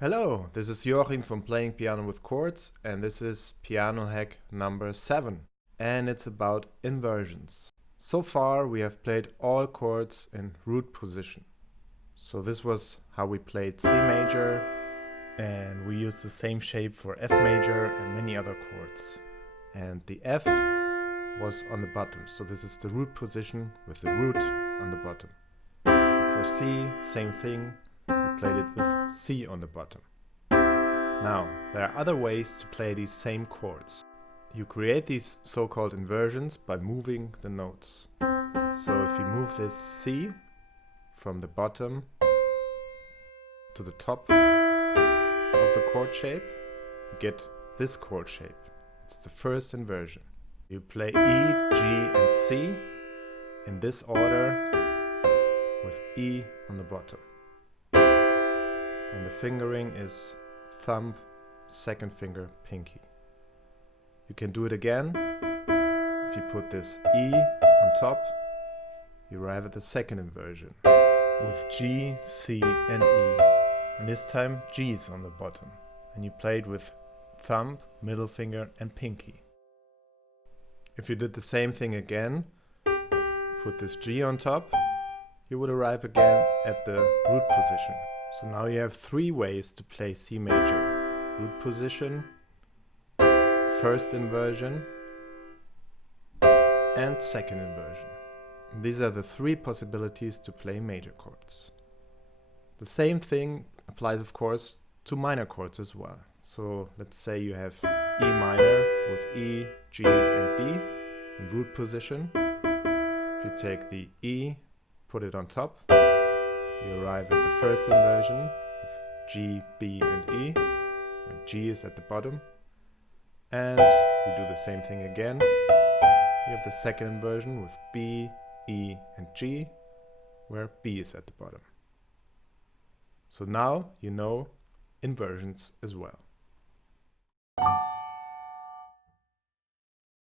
Hello, this is Joachim from Playing Piano with Chords, and this is piano hack number 7, and it's about inversions. So far we have played all chords in root position. So this was how we played C major, and we used the same shape for F major and many other chords. And the F was on the bottom, so this is the root position with the root on the bottom. For C, same thing. We played it with C on the bottom. Now, there are other ways to play these same chords. You create these so-called inversions by moving the notes. So if you move this C from the bottom to the top of the chord shape, you get this chord shape. It's the first inversion. You play E, G, and C in this order with E on the bottom. And the fingering is thumb, second finger, pinky. You can do it again. If you put this E on top, you arrive at the second inversion with G, C, and E. And this time G is on the bottom. And you play it with thumb, middle finger, and pinky. If you did the same thing again, put this G on top, you would arrive again at the root position. So now you have 3 ways to play C major: root position, first inversion, and second inversion. And these are the 3 possibilities to play major chords. The same thing applies, of course, to minor chords as well. So let's say you have E minor with E, G, and B in root position. If you take the E, put it on top, you arrive at the first inversion with G, B, and E, where G is at the bottom. And you do the same thing again. You have the second inversion with B, E, and G, where B is at the bottom. So now you know inversions as well.